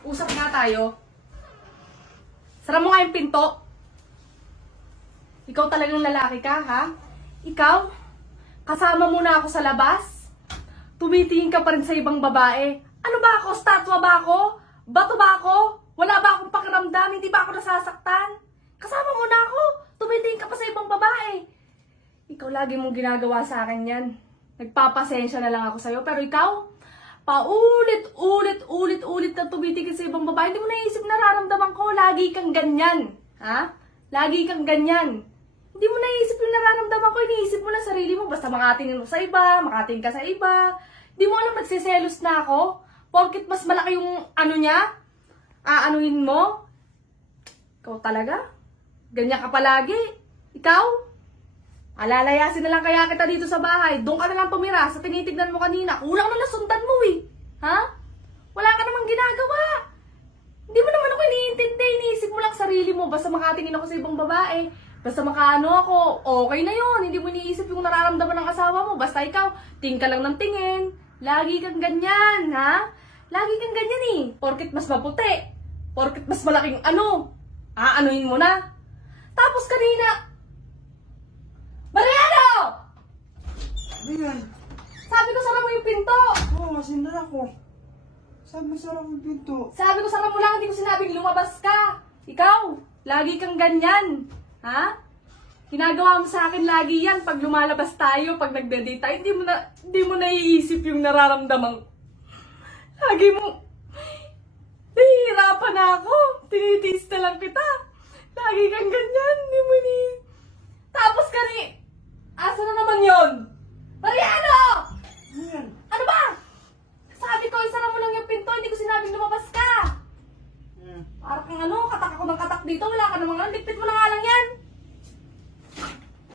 Usap nga tayo. Sara mo nga yung pinto. Ikaw talagang lalaki ka, ha? Ikaw? Kasama mo na ako sa labas? Tumitingin ka pa rin sa ibang babae. Ano ba ako? Statwa ba ako? Bato ba ako? Wala ba akong pakiramdam? Hindi ba ako nasasaktan? Kasama mo na ako. Tumitingin ka pa sa ibang babae. Ikaw lagi mong ginagawa sa akin yan. Nagpapasensya na lang ako sa'yo. Pero ikaw, paulit-ulit na tumitingin sa ibang babae. Hindi mo naisip nararamdaman ko. Lagi kang ganyan. Ha? Lagi kang ganyan. Hindi mo naisip yung nararamdaman ko. Iniisip mo na sarili mo. Basta makatingin mo sa iba, makatingin ka sa iba. Hindi mo alam nagsiselos na ako. Porkit mas malaki yung ano niya, aanuhin mo. Ikaw talaga? Ganyan ka palagi. Ikaw? Alalayasin na lang kaya kita dito sa bahay. Doon ka na lang tumira sa tinitignan mo kanina. Kulang na nasundan mo eh. Ha? Wala ka namang ginagawa. Hindi mo naman ako iniintindi. Iniisip mo lang sarili mo. Basta makatingin ako sa ibang babae. Basta makaano ako. Okay na yon. Hindi mo iniisip yung nararamdaman ng asawa mo. Basta ikaw, tingin ka lang ng tingin. Lagi kang ganyan, ha? Lagi kang ganyan eh. Porkit mas maputi. Porkit mas malaking ano. Aanuhin mo na. Tapos kanina, Mariano! Ano yan? Sabi ko sara mo yung pinto. Oo, sinara ko. Sabi mo sarap yung pinto. Sabi ko sara mo lang, hindi ko sinabing lumabas ka. Ikaw, lagi kang ganyan. Ha? Ginagawa mo sa akin lagi yan pag lumalabas tayo, pag nagde-date tayo, hindi mo naiisip yung nararamdaman ko. Lagi mo, nahihirapan na ako. Tinitiis na lang kita. Lagi kang ganyan, hindi mo ni... Tapos asa na naman yon? Mariano! Ano yan? Ano ba? Sabi ko, isara mo lang yung pinto, hindi ko sinabing lumabas ka. Parang kang ano, katak ako ng katak dito, wala ka namang ano, ligpit mo na nga